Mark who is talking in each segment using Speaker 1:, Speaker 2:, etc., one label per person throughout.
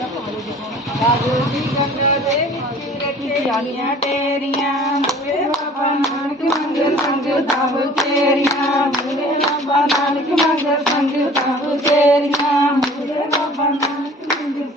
Speaker 1: ਰਾਜੋ ਜੀ ਗੰਗਾ ਦੇ ਵਿੱਚ ਰੱਖੇ ਜਾਨੀਆਂ ਤੇਰੀਆਂ ਮੇਰੇ ਬਾਬਾ ਨਾਨਕ ਮੰਗਲ ਸੰਗ ਤਾਬ ਤੇਰੀਆਂ। ਮੇਰੇ ਬਾਬਾ ਨਾਨਕ ਮੰਗਲ ਸੰਗ ਤਾਬ ਤੇਰੀਆਂ। ਮੇਰੇ ਬਾਬਾ ਨਾਨਕ ਮੰਗਲ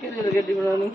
Speaker 2: ਕਿਹੜੇ ਗੱਡੀ ਬਣਾ ਨੂੰ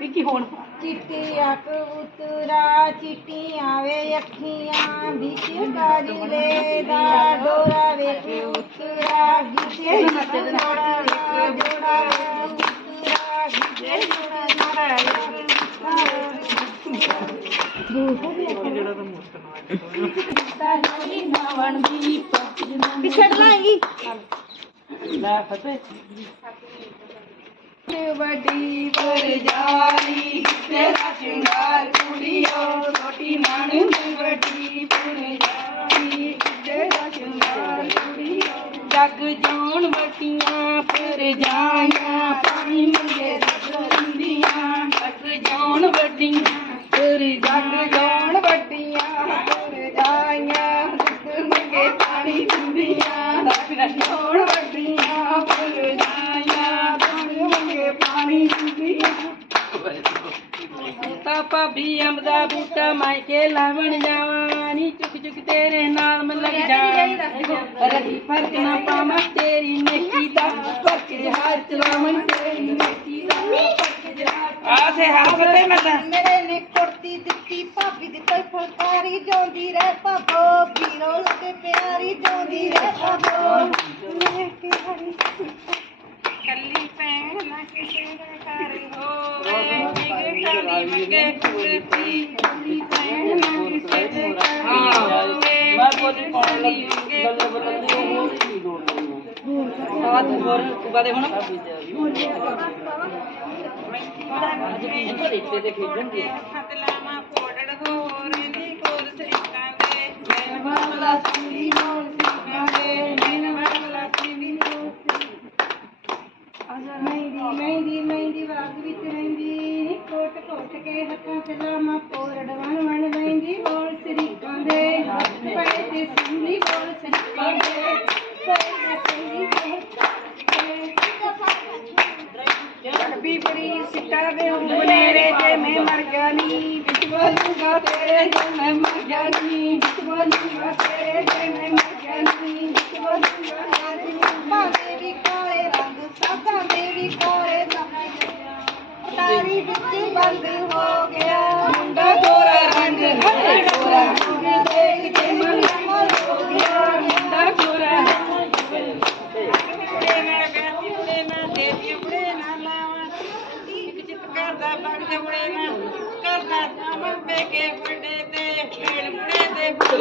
Speaker 2: ਵਿੱਕੀ ਹੋਣ
Speaker 1: ਚਿੱਟੀ ਅੱਖ ਉਤਰਾ ਚਿੱਟੀਆਂ ਵੇ ਅੱਖੀਆਂ ਵਿੱਚ ਕਾਜਲੇ ਦਾ ਡੋਰਾ ਵੇਖ ਉਤਰਾ ਵਿੱਚ ਜੋੜਾ ਵੇਖ ਜੋੜਾ ਵੇਖ ਉਤਰਾ ਵਿੱਚ ਜੋੜਾ ਜੋੜਾ
Speaker 2: ਜਿਹੜਾ ਤਾਂ ਮੁਸ਼ਕਲ
Speaker 1: ਨਾਵਣ ਦੀ ਪਿਛੜ ਲਾਂਗੀ
Speaker 2: ਲੈ ਫਤਿਹ
Speaker 1: वडी पर जाई पानी पापा भी अमदा बूटा मायके लावण जावानी। चुक चुक तेरे नाल में लग जा। रही फ़र्क ना पामा तेरी नेकी दा। फ़र्क जहार चलावण तेरी नेकी दा। फ़र्क जहार आसे हाथ पे मत। मेरे ने कुर्ती दित्ती भाभी दी कोई फुलकारी जोंदी रह। पापो बीरो लगे प्यारी जोंदी रह पापो मैं प्यारी ਲਗੇ ਪਿਆਰੀ ਜਾਂਦੀ ਰਹਿ ਭਾਬੋ ਮੈਂ ਪਿਆਰੀ ਕੱਲੀ ਭੈਣ ਨਾ ਕਿਸੇ ਦਾ ਘਰ ਹੋਵੇ ਕਿ ਕਾਲੀ ਮੰਗੇ ਕੁੜਤੀ ਕੱਲੀ ਭੈਣ ਨਾ ਕਿਸੇ ਦੇ ਘਰ ਹੋਵੇ
Speaker 2: ਮੈਂ ਬੋਲੀ ਪਾਉਣ ਲੱਗੀ ਬੱਲੇ ਬੱਲੇ ਦੀ ਉਹ ਨਹੀਂ ਲੋੜ ਨਹੀਂ ਆ ਤੂੰ ਹੋਰ ਬਾਦੇ ਹੁਣ ਅੱਜ ਕੀ ਘੜੀ ਤੇ ਤੇ ਖੇਡਣ ਦੀ
Speaker 1: ਹੱਥ ਲਾਵਾਂ ਪੋੜੜ ਹੋਰ ਨੀ ਕੋਲ ਸਰੀਕਾਂ ਦੇ ਮੈਂ ਵਾਲਾ ਸੁਣੀ Thank you.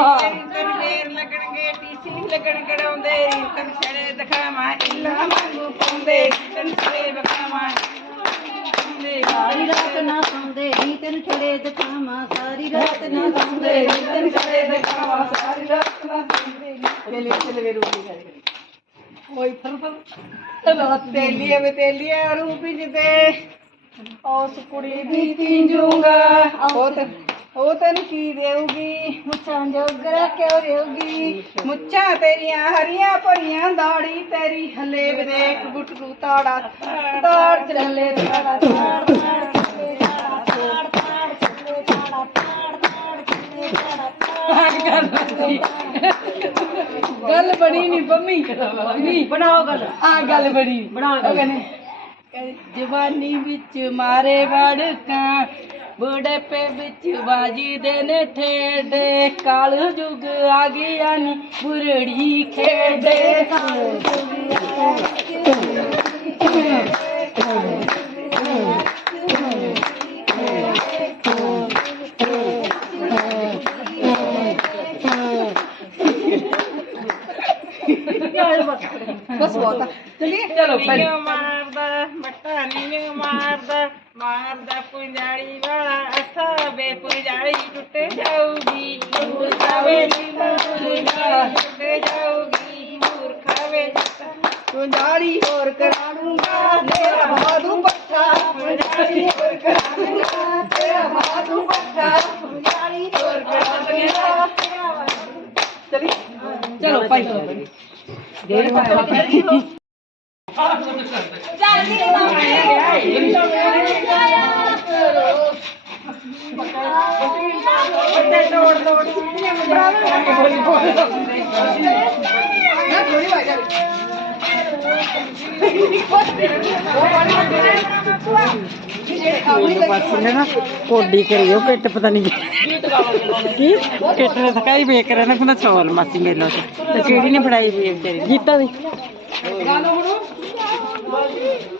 Speaker 1: ਵੇਰ ਲੱਗਣਗੇ ਟੀਸੀ ਲੱਗਣ ਕੜਾਉਂਦੇ ਤੈਨੂੰ ਛੜੇ ਦਿਖਾਵਾਂ ਇੱਲਾ ਵਾਂਗੂ ਪਾਉਂਦੇ ਤੈਨੂੰ ਛੜੇ ਵਿਖਾਵਾਂ ਸਾਰੀ ਰਾਤ ਨਾ ਸੌਂਦੇ ਨੀ ਤੈਨੂੰ ਛੜੇ ਦਿਖਾਵਾਂ ਸਾਰੀ ਰਾਤ ਨਾ ਸੌਂਦੇ ਨੀ ਤੈਨੂੰ ਛੜੇ ਦਿਖਾਵਾਂ ਸਾਰੀ ਰਾਤ ਨਾ ਸੌਂਦੇ ਚਲੇ ਚਲੇ ਰੂਪੀ ਗੱਲ ਓਏ ਫਰ ਫਰ ਰਾਤ ਤੇਲੀਏ ਵੇ ਤੇਲੀਏ ਰੂਪੀ ਜਿਤੇ ਉਸ ਕੁੜੀ ਦੀ ਤੀਂਜੂਗਾ। ਉਹ ਤੇ ओतनकी देऊगी मुच्छा क्यों मुच्छा तेरिया हरिया तेरी हले देख गुटरू ताड़ा ताड़ चले गल बनी नी बम्मी बनाओ गल हाँ गल बनी बनाओ जवानी बिच मारे बड़का बुढ़ेपे बिच बाजी देने ठेडे काल जुग आ गया नी बुरड़ी खेडे। बस बहुत चलिए। चलो मारदा मट्टा
Speaker 2: नहीं
Speaker 1: मारदा ਮਾਰਦਾ ਮੱਟਾ ਨੀਓ ਪੁੰਜਾਲੀ ਵਾਲਾ ਅਸਾ ਬੇ ਪੁੰਜਾਲੀ ਟੁੱਟ ਜਾਊਗੀ। ਮੂਰਖਾ ਪੁੰਜਾਲੀ ਟੁੱਟ ਜਾਊਗੀ। ਮੂਰਖਾ ਪੁੰਜਾਲੀ ਹੋਰ ਕਰਾ ਤੇਰਾ ਬਾਦੂ ਪੱਕਾ ਪੁੰਜਾਲੀ ਹੋਰ ਕਰਾ ਤੇਰਾ ਬਾਦੂ ਪੱਕਾ ਪੁੰਜਾਲੀ ਹੋਰ ਕਰਾ ਚਲੀ
Speaker 2: ਚਲੋ, ਭਾਈ ਦੇਰ
Speaker 1: ਬੱਚੇ ਤੋੜ ਤੋੜ
Speaker 3: ਨਾ ਕੋਡੀ ਕਰਿਓ ਕਿੱਟ ਪਤਾ ਨਹੀਂ ਕੀ। ਕਿੱਟ ਨੇ ਸਕਾਈ ਵੇਖ ਰਿਹਾ ਨਾ, ਕਹਿੰਦਾ ਚੌਲ ਮਾਸੀ ਮੇਲੋ ਤੇ ਤੇ ਨੇ ਫੜਾਈ ਵੀ ਵਿਚਾਰੀ, ਜੀਤਾ ਦੀ।
Speaker 1: ਨਹੀਂ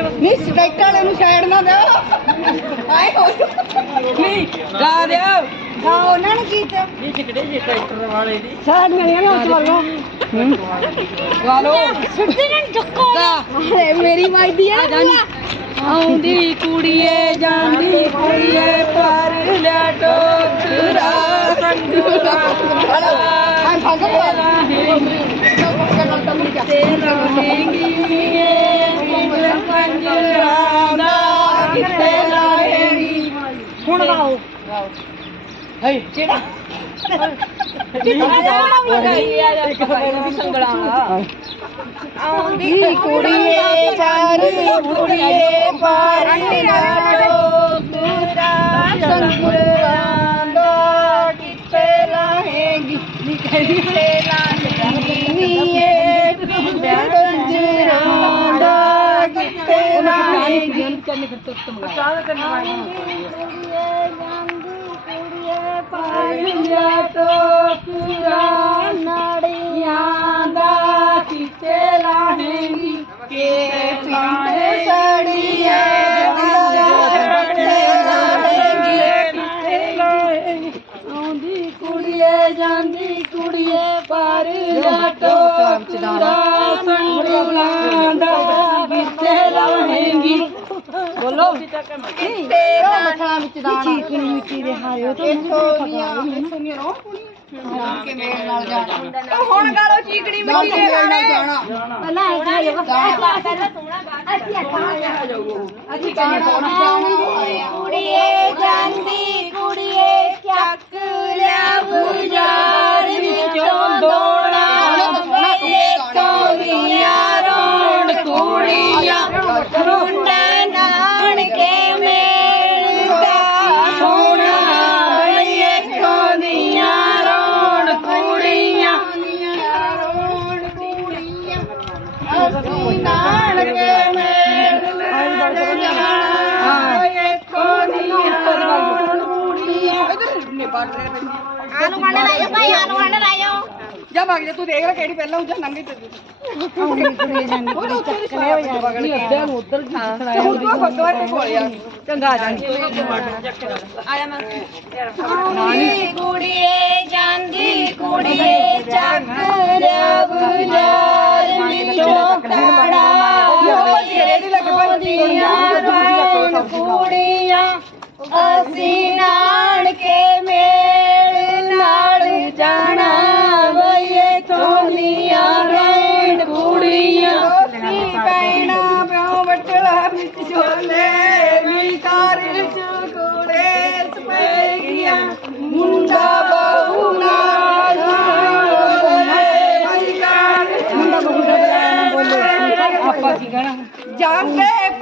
Speaker 1: ਨਹੀਂ ਵਾਲੇ ਨੂੰ ਸਾਈਡ ਨਾ ਦਿਓ। ਆਏ ਹੋ ਨਹੀਂ ਗਾ ਦਿਓ। ਗਾ ਉਹਨਾਂ ਨੇ ਕੀਤਾ?
Speaker 3: ਇਹ ਕਿਹੜੇ ਜੇ ਟਰੈਕਟਰ ਵਾਲੇ ਦੀ।
Speaker 1: ਸਾਈਡ ਮੇਰੇ ਨਾਲ ਉਸ ਵੱਲੋਂ। ਗਾਲੋ ਸੁਣਦੇ ਨੇ ਜੱਕੋ ਅਰੇ ਮੇਰੀ ਵਾਈ ਦੀ ਆ। ਆਉਂਦੀ ਕੁੜੀਏ ਜਾਂਦੀ ਕੁੜੀਏ ਪਰ ਲਿਆ ਟੋਕਰਾ ਸੰਗੂਰਾ ਹਾਂ ਸੰਗ ਤੇਰਾ ਹੈਗੀ ਏ ਪੰਜਰਾ ਦਾ ਕਿੱਥੇ ਲਾਏਗੀ ਹੁਣ ਗਾਓ ਹੈ ਕਿਹੜਾ ਆਉਂਦੀ ਕੁੜੀਏ ਚਾਰ ਕੁੜੀਏ ਪਾਰ ਨਾਟੋ ਤੁਰਾ ਸੰਗਰਾਂ ਦਾ ਕਿੱਥੇ ਲਾਹੇਗੀ ਨੀ ਕਹਿੰਦੀ ਲਾਹੇਗੀ ਨੀਏ ਪੰਜਰਾਂ ਲਾਹੇਗੀ ਕੰਨ ਫਿਰ ਤੁੱਤ ਮੰਗਾ ਸਾਰਾ ਕੰਨ ਪਾਰਿਆ ਟੋਕਰਾ ਨੜੀਆਂ ਦਾ ਕਿਤੇ ਲਾਹੇਗੀ ਕੇ ਪਾਣੇ ਸੜੀਏ ਆਉਂਦੀ ਕੁੜੀਏ ਜਾਂਦੀ ਕੁੜੀਏ ਪਾਰਿਆ ਟੋਕਰਾ ਸੰਗਲਾਂ ਬੋਲੋ ਕਿਤੇ ਮਠਾ ਵਿੱਚ ਦਾਣਾ ਚੀਕਣੀ ਮਿੱਟੀ ਦੇ ਹਾਇਓ ਤੋਂ ਸੋਨੀਆਂ ਸੋਨੀਆਂ ਰੋ ਕੇ ਮੇਲ ਨਾਲ ਜਾਣਾ। ਉਹ ਹੁਣ ਗਾਲੋ ਚੀਕਣੀ ਮਿੱਟੀ ਦੇ ਨਾਲ। ਜਾਣਾ। ਪਹਿਲਾਂ ਇਹ ਜਾਇਓ ਪਹਿਲਾਂ ਸੋਣਾ ਅਸੀਂ ਅਸੀਂ ਕਹਿੰਦੇ ਸੋਣਾ ਜਾਣਾ। ਕੁੜੀਏ ਜਾਂਦੀ ਕੁੜੀਏ ਚੱਕ ਲਿਆ ਬੁਝਾਰ ਬਾਟ ਰਹੇ
Speaker 4: ਆਲੂ ਖਾਣੇ ਲਾਇਓ ਭਾਈ ਆਲੂ ਖਾਣੇ ਲਾਇਓ
Speaker 1: ਜਾ ਭਾਗ ਜਾ ਤੂੰ ਦੇਖ ਲੈ ਕਿਹੜੀ ਪਹਿਲਾਂ ਉੱਜਾ ਨੰਗੀ ਤੇ ਕੁੜੀ ਕੁੜੀ ਜਾਂਦੀ ਕੁੜੀ ਚੱਕਲੇ ਹੋ ਜਾਂਦੀ ਅੱਧਿਆਂ ਨੂੰ ਉਧਰ ਖੜਾਇਆ ਹੁਣ ਤੂੰ ਗੁਰਦੁਆਰੇ ਕੋਲ ਆ ਚੰਗਾ ਆ ਜਾਣੀ
Speaker 4: ਆਉਂਦੀ ਕੁੜੀਏ ਜਾਂਦੀ ਕੁੜੀਏ ਚੱਕ ਰਬ ਜਾਰ ਵਿੱਚੋਂ ਕੜਾ ਦੀਆਂ ਰੋਣ ਕੁੜੀਆਂ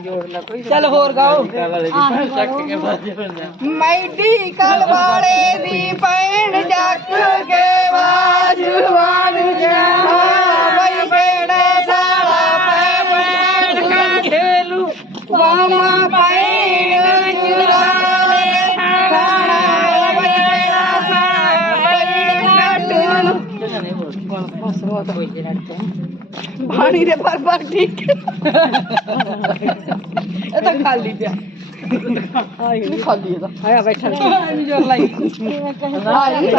Speaker 1: ਚੱਲ ਹੋਰ ਗਾਓ ਮੈਡੀ ਕਲਵਾੜੇ ਦੀ ਪੈਣ ਜੱਕ ਕੇ ਬਾਜਵਾਨ ਜਾ ਬਈ ਬੇੜੇ ਸਾਲਾ ਪੈ ਪੈਣ ਖੇਲੂ ਵਾਮਾ ਪੈਣ ਚੁਰਾਲੇ ਖਾਣਾ ਬੇੜਾ ਸਾਲਾ ਪੈਣ ਪਾਣੀ ਦੇ ਪਰ ਪਰ ਠੀਕ ਇਹ ਤਾਂ ਖਾਲੀ ਪਿਆ ਨਹੀਂ ਖਾਲੀ ਇਹਦਾ
Speaker 3: ਆਇਆ ਬੈਠਾ
Speaker 1: ਨਹੀਂ ਜੋਰ ਲਾਈ ਆਈ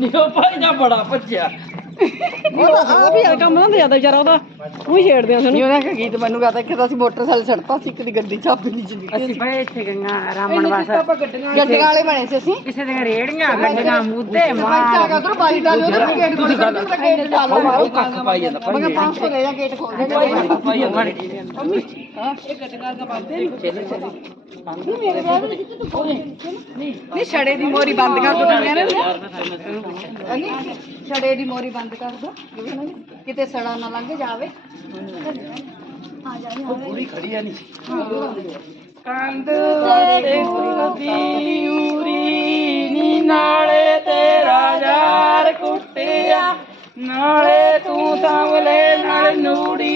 Speaker 2: ਨਿਓ ਭਾਈ ਦਾ ਬੜਾ ਭੱਜਿਆ
Speaker 3: ਆ ਵੀ ਆ ਕੰਮ ਨਾ ਜ਼ਿਆਦਾ ਵਿਚਾਰਾ ਉਹਦਾ। ਉਹ ਹੀ ਛੇੜਦੇ ਆ ਸਾਨੂੰ
Speaker 1: ਉਹਨਾਂ ਕਾ ਗੀਤ ਮੈਨੂੰ ਕਹਤਾ ਤਾਂ ਅਸੀਂ ਮੋਟਰਸਾਈਕਲ ਛੱਡਤਾ ਸੀ ਇੱਕ ਦੀ ਗੱਡੀ ਚਾਬੀ ਨਹੀਂ ਚਲੀ
Speaker 3: ਅਸੀਂ ਬਈ ਇੱਥੇ ਗਈਆਂ ਰਾਮਣ ਵਾਸਾ।
Speaker 1: ਗੱਡੀਆਂ ਵਾਲੇ ਬਣੇ ਸੀ ਅਸੀਂ।
Speaker 3: ਕਿਸੇ ਦੀਆਂ ਰੇੜੀਆਂ ਗੱਡੀਆਂ ਮੂਦੇ
Speaker 1: ਆ ਗਿਆ ਉਧਰ ਬਾਈ ਡਾਲਿਓ ਉਧਰ ਗੇਟ ਖੋਲ ਕੇ ਗੇਟ ਡਾਲੋ
Speaker 2: ਉਹ ਜਾਂਦਾ
Speaker 1: ਮੈਂ ਕਿਹਾ 500 ਲੈ ਜਾ ਗੇਟ ਖੋਲ ਦੇ
Speaker 2: ਜਾਂਦਾ
Speaker 1: ਨਹੀਂ, ਛੜੇ ਦੀ ਮੋਰੀ ਬੰਦ ਕਰ ਦੋ ਦੁਨੀਆ ਨੇ? ਨਹੀਂ ਛੜੇ ਦੀ ਮੋਰੀ ਬੰਦ ਕਰ ਦੋ। ਕਿਤੇ ਸੜਾ ਨਾ ਲੰਘ ਜਾਵੇ।
Speaker 2: ਪੂਰੀ ਖੜੀ ਆ ਨਹੀਂ
Speaker 1: ਕੰਦ
Speaker 2: ਦੀ ਉਰੀ ਨੀ, ਨਾਲੇ ਤੇਰਾ ਯਾਰ ਕੁੱਟਿਆ। ਨਾਲੇ ਤੂੰ ਸਾਂਵਲੇ ਨਾਲ ਨੂੜੀ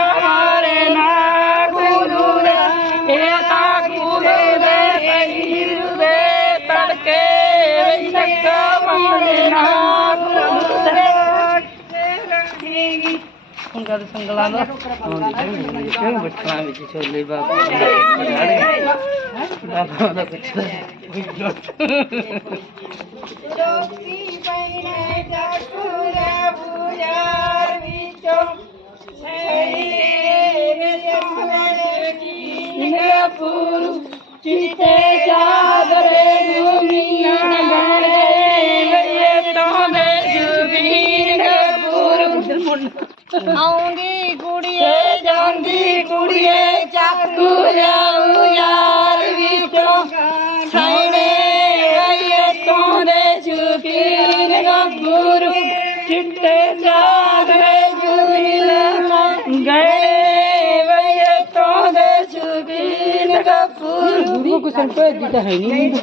Speaker 1: సంగలు సంగలాలు బట్టుకున్నాను చూడలేదు బాబు పూరు చితే జాగరే భూమి ਆਉਂਦੀ ਕੁੜੀਏ ਜਾਂਦੀ ਕੁੜੀਏ ਚਾਕੂ ਜਾਉ ਯਾਰ ਵਿੱਚੋਂ। ਛਾਣੇ ਆਈਏ ਤੋਂ ਦੇ ਜੁਗੀਨ ਗੱਭਰੂ। ਚਿੱਟੇ ਚਾਦਰੇ ਜੁਗੀਨ ਗਏ ਵਈਏ ਤੋਂ ਦੇ ਜੁਗੀਨ ਗੱਭਰੂ।
Speaker 3: ਕੁਛ ਭੇਜੀ ਤਾਂ ਹੈ ਨਹੀਂ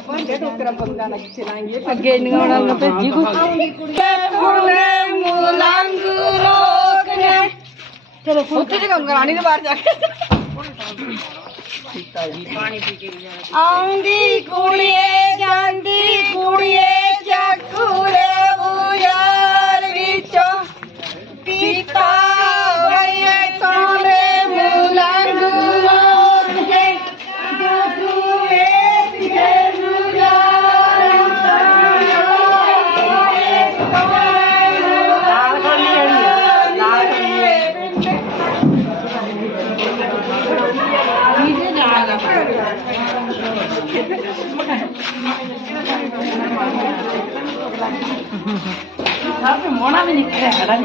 Speaker 1: ਅੱਗੇ ਨਿਗਾਉਣਾ ਨਾ ਭੇਜੀ ਕੋ ਮੁਲੰਗ ਚਲੋ ਉੱਥੇ ਜੀ ਗੰਗਰਾਣੀ ਦੇ ਬਾਹਰ ਜਾ ਕੇ। ਆਉਂਦੀ ਕੁੜੀਏ ਜਾਂਦੀ ਕੁੜੀਏ ਵਿੱਚੋਂ। ਪੀਤਾ
Speaker 2: મોણા બી નીકળ્યા